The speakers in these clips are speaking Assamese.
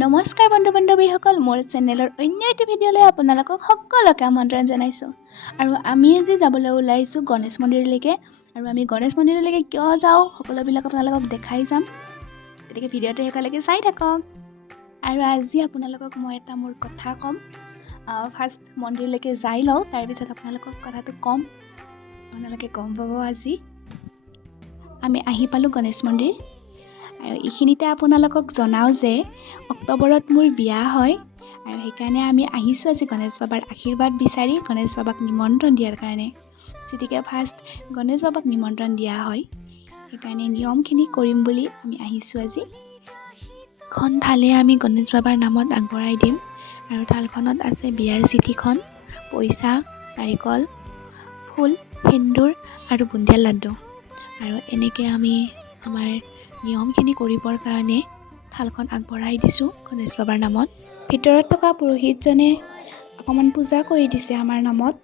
নমস্কাৰ বন্ধু বান্ধৱীসকল, মোৰ চেনেলৰ অন্য এটি ভিডিঅ'লৈ আপোনালোকক সকলোকে আমন্ত্ৰণ জনাইছোঁ। আৰু আমি আজি যাবলৈ ওলাইছোঁ গণেশ মন্দিৰলৈকে। আৰু আমি গণেশ মন্দিৰলৈকে কিয় যাওঁ সকলোবিলাক আপোনালোকক দেখাই যাম, গতিকে ভিডিঅ'টো শেষলৈকে চাই থাকক। আৰু আজি আপোনালোকক মই এটা মোৰ কথা ক'ম। ফাৰ্ষ্ট মন্দিৰলৈকে যাই লওঁ, তাৰপিছত আপোনালোকক কথাটো ক'ম, আপোনালোকে গম পাব। আজি আমি আহি পালোঁ গণেশ মন্দিৰ। আৰু এইখিনিতে আপোনালোকক জনাওঁ যে অক্টোবৰত মোৰ বিয়া হয়, আৰু সেইকাৰণে আমি আহিছোঁ আজি গণেশ বাবাৰ আশীৰ্বাদ বিচাৰি, গণেশ বাবাক নিমন্ত্ৰণ দিয়াৰ কাৰণে। গতিকে ফাৰ্ষ্ট গণেশ বাবাক নিমন্ত্ৰণ দিয়া হয়, সেইকাৰণে নিয়মখিনি কৰিম বুলি আমি আহিছোঁ আজি। এখন থালে আমি গণেশ বাবাৰ নামত আগবঢ়াই দিম, আৰু থালখনত আছে বিয়াৰ চিঠিখন, পইচা, নাৰিকল, ফুল, সেন্দুৰ আৰু বুন্দিয়া লাড্ডু। আৰু এনেকৈ আমি আমাৰ নিয়মখিনি কৰিবৰ কাৰণে থালখন আগবঢ়াই দিছোঁ গণেশ বাবাৰ নামত। ভিতৰত থকা পুৰোহিতজনে অকণমান পূজা কৰি দিছে আমাৰ নামত।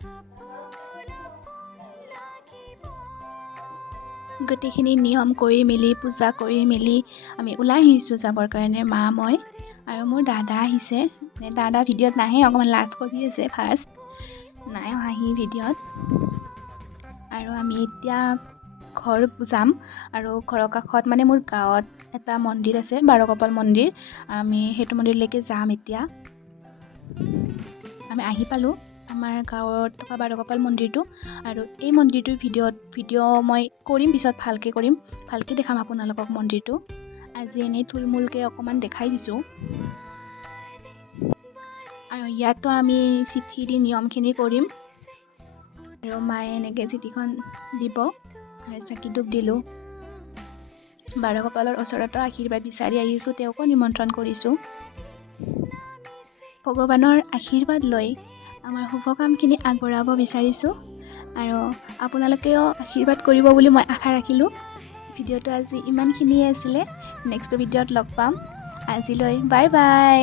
গোটেইখিনি নিয়ম কৰি মেলি, পূজা কৰি মেলি আমি ওলাই আহিছোঁ যাবৰ কাৰণে, মা, মই আৰু মোৰ দাদা আহিছে। দাদা ভিডিঅ'ত নাহে, অকণমান লাজ কৰি আছে, ফাৰ্ষ্ট নাই হাঁহি ভিডিঅ'ত। আৰু আমি এতিয়া ঘৰ যাম, আৰু ঘৰৰ কাষত মানে মোৰ গাঁৱত এটা মন্দিৰ আছে, বাৰকপাল মন্দিৰ। আমি সেইটো মন্দিৰলৈকে যাম এতিয়া। আমি আহি পালোঁ আমাৰ গাঁৱত থকা বাৰকপাল মন্দিৰটো। আৰু এই মন্দিৰটোৰ ভিডিঅ' মই কৰিম, পিছত ভালকৈ কৰিম, ভালকৈ দেখাম আপোনালোকক মন্দিৰটো। আজি এনেই থুলমূলকৈ অকণমান দেখাই দিছোঁ। আৰু ইয়াতো আমি চিঠি দি নিয়মখিনি কৰিম, আৰু মায়ে এনেকৈ চিঠিখন দিব, আৰু চাকি ধূপ দিলোঁ। বাৰকপালৰ ওচৰতো আশীৰ্বাদ বিচাৰি আহিছোঁ, তেওঁকো নিমন্ত্ৰণ কৰিছোঁ। ভগৱানৰ আশীৰ্বাদ লৈ আমাৰ শুভ কামখিনি আগবঢ়াব বিচাৰিছোঁ, আৰু আপোনালোকেও আশীৰ্বাদ কৰিব বুলি মই আশা ৰাখিলোঁ। ভিডিঅ'টো আজি ইমানখিনিয়ে আছিলে, নেক্সট ভিডিঅ'ত লগ পাম। আজিলৈ বাই বাই।